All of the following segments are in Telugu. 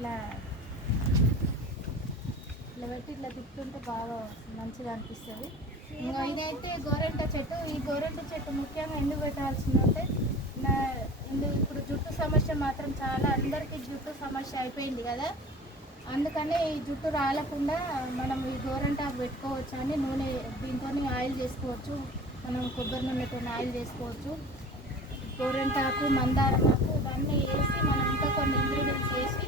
ఇట్లా ఇట్లా పెట్టి ఇట్లా తిప్పుతుంటే బాగా మంచిగా అనిపిస్తుంది. ఇంకా ఇదైతే గోరెంట చెట్టు. ఈ గోరెంట చెట్టు ముఖ్యంగా ఎందుకు పెట్టాల్సిందంటే ఇప్పుడు జుట్టు సమస్య మాత్రం చాలా అందరికీ జుట్టు సమస్య అయిపోయింది కదా, అందుకని ఈ జుట్టు రాలకుండా మనం ఈ గోరెంటాకు పెట్టుకోవచ్చు అని నూనె దీంతో ఆయిల్ చేసుకోవచ్చు. మనం కొబ్బరి నూనెతో ఆయిల్ చేసుకోవచ్చు. గోరెంటాకు, మందారమాకు ఇవన్నీ వేసి మనం ఇంకా కొన్ని ఇంగ్రీడియంట్స్ వేసి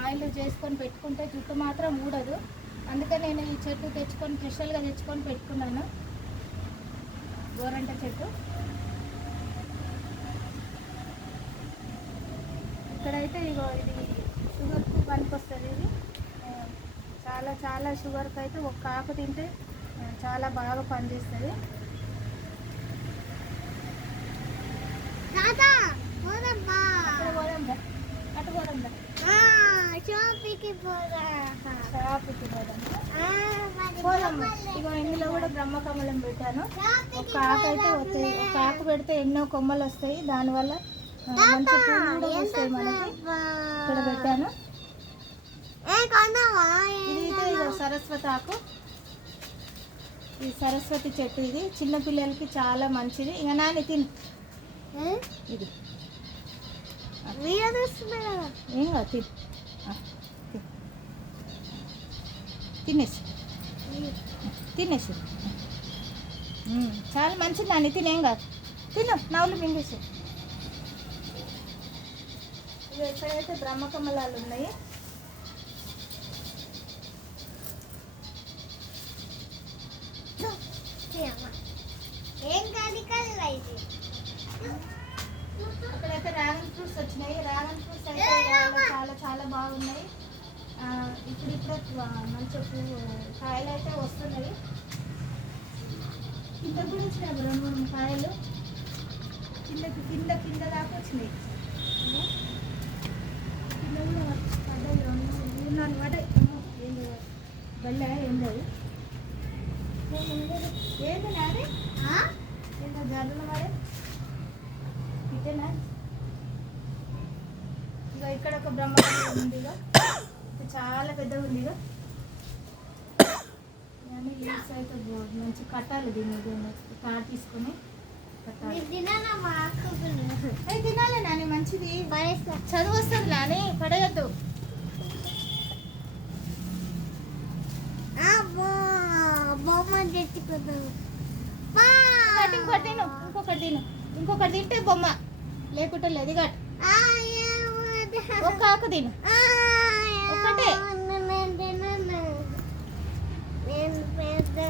ఆయిల్ చేసుకొని పెట్టుకుంటే జుట్టు మాత్రం ఊడదు. అందుకని నేను ఈ చెట్టు తెచ్చుకొని స్పెషల్గా తెచ్చుకొని పెట్టుకున్నాను, గోరెంట చెట్టు. ఇక్కడైతే ఇగో ఇది షుగర్కు పనికి వస్తుంది. ఇది చాలా చాలా షుగర్కి అయితే ఒక ఆకు తింటే చాలా బాగా పనిచేస్తుంది. అటు పోదాం, షాప్కి పోదాం. ఇగో ఇందులో కూడా బ్రహ్మకమలం పెట్టాను. ఒక ఆకు అయితే వస్తాయి, ఒక ఆకు పెడితే ఎన్నో కొమ్మలు వస్తాయి, దానివల్ల మంచి పూలు కూడా వస్తాయి మనకి. ఇక్కడ పెట్టాను. ఇది ఇదో సరస్వతి ఆకు. ఈ సరస్వతి చెట్టు ఇది చిన్నపిల్లలకి చాలా మంచిది. ఇక నాని తిను, ఇది ఏం కాదు, తినేసి తినేసి చాలా మంచిది నాని, తినేం కాదు, తిను, నవ్వులు మింగేసి. ఇక ఎక్కడైతే బ్రహ్మకమలాలు ఉన్నాయి, అక్కడైతే డ్రాగన్ ఫ్రూట్స్ వచ్చినాయి. డ్రాగన్ ఫ్రూట్స్ అయితే చాలా చాలా బాగున్నాయి. ఇప్పుడు మంచి కాయలు అయితే వస్తున్నాయి. కింద కూడా వచ్చినాయి 2-3 కాయలు, కింద దాకా వచ్చినాయి. కింద కూడా పడ్డాయి 2-4 పడ్డాయి. బల్ల ఏంది ఏంది నాది ఏంటో జల్లులు పడే ఇదేనా. ఇక ఇక్కడ ఒక బ్రహ్మకమలం ఉంది, ఇక ఇది చాలా పెద్దగా ఉంది. ఇక కానీ లీవ్స్ అయితే మంచి కట్టాలి, దీన్ని కార్ తీసుకొని కట్టాలి. తినాలి నాని, మంచిది, చదువు వస్తుంది నాని, పడేయద్దు. ఇంకొకటి తింటే బొమ్మ లేకుంటే లేదు. ఒక ఆకు తిను, ఒక్కటే.